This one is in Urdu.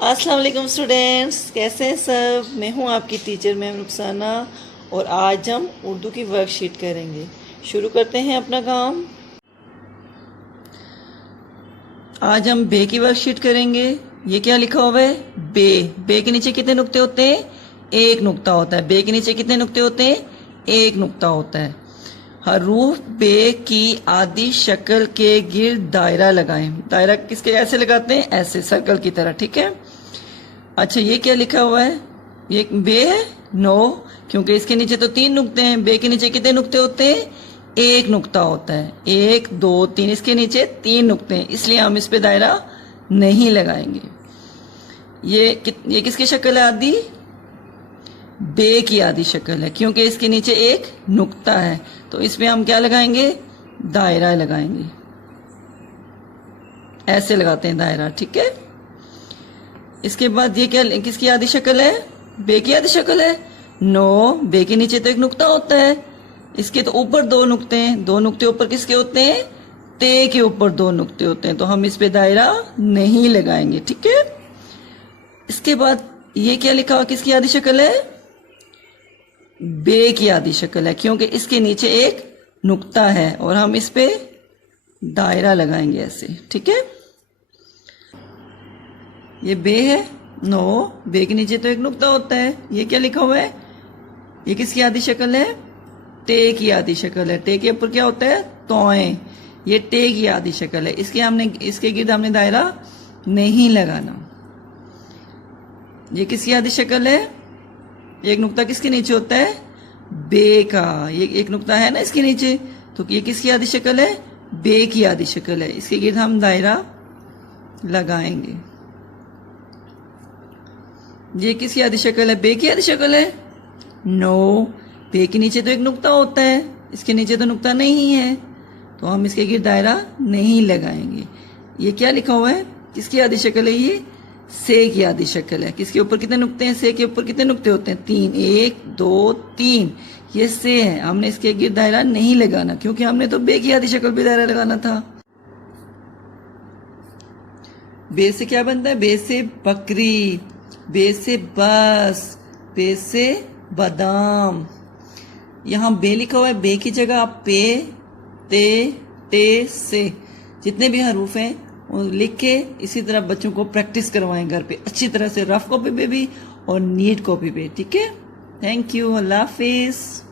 السلام علیکم اسٹوڈینٹس، کیسے ہیں سب؟ میں ہوں آپ کی ٹیچر میم رخسانہ، اور آج ہم اردو کی ورک شیٹ کریں گے۔ شروع کرتے ہیں اپنا کام۔ آج ہم بے کی ورک شیٹ کریں گے۔ یہ کیا لکھا ہوا ہے؟ بے۔ بے کے نیچے کتنے نقطے ہوتے ہیں؟ ایک نقطہ ہوتا ہے۔ بے کے نیچے کتنے نقطے ہوتے ہیں؟ ایک نقطہ ہوتا ہے۔ حروف بے کی آدھی شکل کے گرد دائرہ لگائیں۔ دائرہ کس کے ایسے لگاتے ہیں؟ ایسے، سرکل کی طرح، ٹھیک ہے؟ اچھا، یہ کیا لکھا ہوا ہے؟ یہ بے ہے؟ نو، کیونکہ اس کے نیچے تو تین نقطے ہیں۔ بے کے نیچے کتنے نقطے ہوتے ہیں؟ ایک نقطہ ہوتا ہے۔ ایک، دو، تین، اس کے نیچے تین نقطے ہیں، اس لیے ہم اس پہ دائرہ نہیں لگائیں گے۔ یہ کس کی شکل ہے؟ آدھی؟ بے کی آدھی شکل ہے، کیونکہ اس کے نیچے ایک نقطہ ہے، تو اس پہ ہم کیا لگائیں گے؟ دائرہ لگائیں گے۔ ایسے لگاتے ہیں دائرہ، ٹھیک ہے؟ اس کے بعد یہ کیا، کس کی آدھی شکل ہے؟ بے کی آدھی شکل ہے؟ نو، بے کے نیچے تو ایک نقطہ ہوتا ہے، اس کے تو اوپر دو نقطے ہیں۔ دو نقطے اوپر کس کے ہوتے ہیں؟ تے کے اوپر دو نقطے ہوتے ہیں، تو ہم اس پہ دائرہ نہیں لگائیں گے، ٹھیک ہے؟ اس کے بعد یہ کیا لکھا ہوا، کس کی آدھی شکل ہے؟ بے کی آدھی شکل ہے، کیونکہ اس کے نیچے ایک نقطہ ہے اور ہم اس پہ دائرہ لگائیں گے ایسے، ٹھیک ہے؟ یہ بے ہے؟ نو، بے کے نیچے تو ایک نقطہ ہوتا ہے۔ یہ کیا لکھا ہوا ہے؟ یہ کس کی آدھی شکل ہے؟ ٹے کی آدھی شکل ہے۔ ٹے کے اوپر کیا ہوتا ہے؟ توئیں۔ یہ ٹے کی آدھی شکل ہے، اس کے گرد ہم نے دائرہ نہیں لگانا۔ یہ کس کی آدھی شکل ہے؟ ایک نقطہ کس کے نیچے ہوتا ہے؟ بے کا۔ یہ ایک نقطہ ہے نا اس کے نیچے، تو یہ کس کی آدھی شکل ہے؟ بے کی آدھی شکل ہے، اس کے گرد ہم دائرہ لگائیں گے۔ یہ کس کی آدھی شکل ہے؟ بے کی آدھی شکل ہے؟ نو، بے کے نیچے تو ایک نقطہ ہوتا ہے، اس کے نیچے تو نقطہ نہیں ہے، تو ہم اس کے گرد دائرہ نہیں لگائیں گے۔ یہ کیا لکھا ہوا ہے؟ کس کی آدھی شکل ہے؟ یہ سے کی آدھی شکل ہے۔ کس کے اوپر کتنے نقطے ہیں؟ سے کے اوپر کتنے نقطے ہوتے ہیں؟ تین۔ ایک، دو، تین، یہ سے ہے، ہم نے اس کے گرد دائرہ نہیں لگانا، کیونکہ ہم نے تو بے کی آدھی شکل پہ دائرہ لگانا تھا۔ بے سے کیا بنتا ہے؟ بے سے بکری، بے سے بس، بے سے بادام۔ یہاں بے لکھا ہوا ہے، بے کی جگہ آپ پے، تے، ٹے، سے جتنے بھی حروف ہیں وہ لکھ کے اسی طرح بچوں کو پریکٹس کروائیں گھر پہ اچھی طرح سے، رف کاپی پہ بھی اور نیٹ کاپی پہ، ٹھیک ہے؟ تھینک یو، اللہ حافظ۔